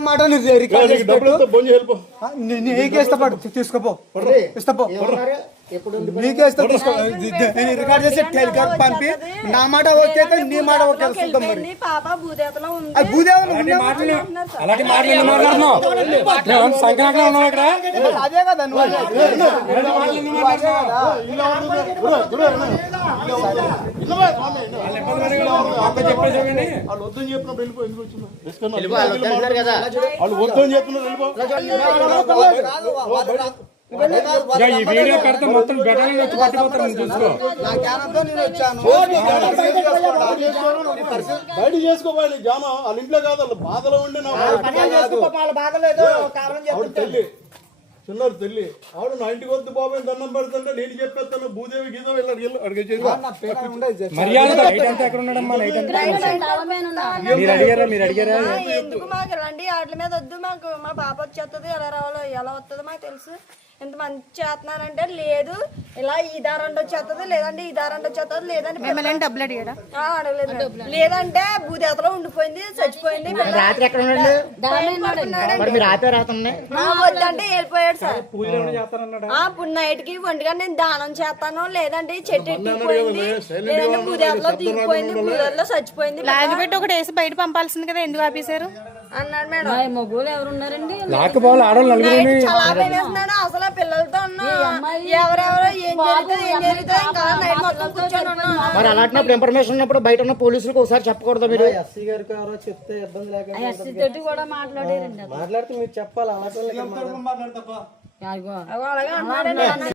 మాట నీకే ఇష్టపడు తీసుకోపో ఇష్టపో నీకే ఇస్తా తీసుకో నేను రికార్డ్ చేసి టెలికాస్ట్ పంపి నా మాట ఓకే నీ మాట ఓకే చూద్దాం మరి అలాంటి మాటలు మాట్లాడుతున్నావు అదే కదా నువ్వు వద్దని చెప్పినప్పుడు వెళ్ళిపో ఎందుకు వచ్చిందో వాళ్ళు వద్దని చెప్పిన ఈ వీడియో కడితే మొత్తం బెటాలియన్ వచ్చి పట్టుకోతారు చూసుకో బయట చేసుకోవాలి జామా వాళ్ళ ఇంట్లో కాదు వాళ్ళ బాధలో ఉండే తల్లి చిన్నారు తల్లి ఆవిడ నా ఇంటికి వద్దు బాబాయ్ దండం పెడుతుంటే నేను చెప్పేస్తాను భూదేవి గీతం మీరు అడిగారా ఎందుకు మాకు ఇలాంటి వాటి మీద వద్దు మాకు మా పాప వచ్చేస్తుంది ఎలా రావాలో ఎలా వస్తుందో మాకు తెలుసు ఎంత మంచి చేస్తున్నారంటే లేదు ఇలా ఈ దారంటే వచ్చేస్తుంది లేదంటే ఈ దారంటే వచ్చేస్తుంది లేదంటే డబ్బులు అడిగాడా అడగలేదు లేదంటే భూదేవతలో ఉండిపోయింది చచ్చిపోయింది రాత్రి ఎక్కడ వద్దంటే వెళ్ళిపోయాడు సార్ ఇప్పుడు నైట్ కి ఒంటిగా నేను దానం చేస్తాను లేదంటే చెట్టు ఎట్టిపోయింది లేదంటే భూదేవతలో దిగిపోయింది భూదేవతలో చచ్చిపోయింది లాగి పెట్టి ఒకటి వేసి బయట పంపాల్సింది కదా ఎందుకు ఆపేశారు అన్నాడు మేడం మగోళ్ళు ఎవరు ఉన్నారండి అసలు పిల్లలతో ఎవరెవరో ఏం జరుగుతుంది ఇంకా నైట్ మొత్తం కూర్చొని ఉన్నాం మరి అలాంటి ఇన్ఫర్మేషన్ ఉన్నప్పుడు బయట ఉన్న పోలీసులకు ఒకసారి చెప్పకూడదు మీరు ఎస్సీ గారికి ఎవరో చెప్తే ఇబ్బంది లేకుండా ఎస్సీ తోటి కూడా మాట్లాడారండి మాట్లాడితే మీరు చెప్పాలి అలాగే అలాగే అన్నాడు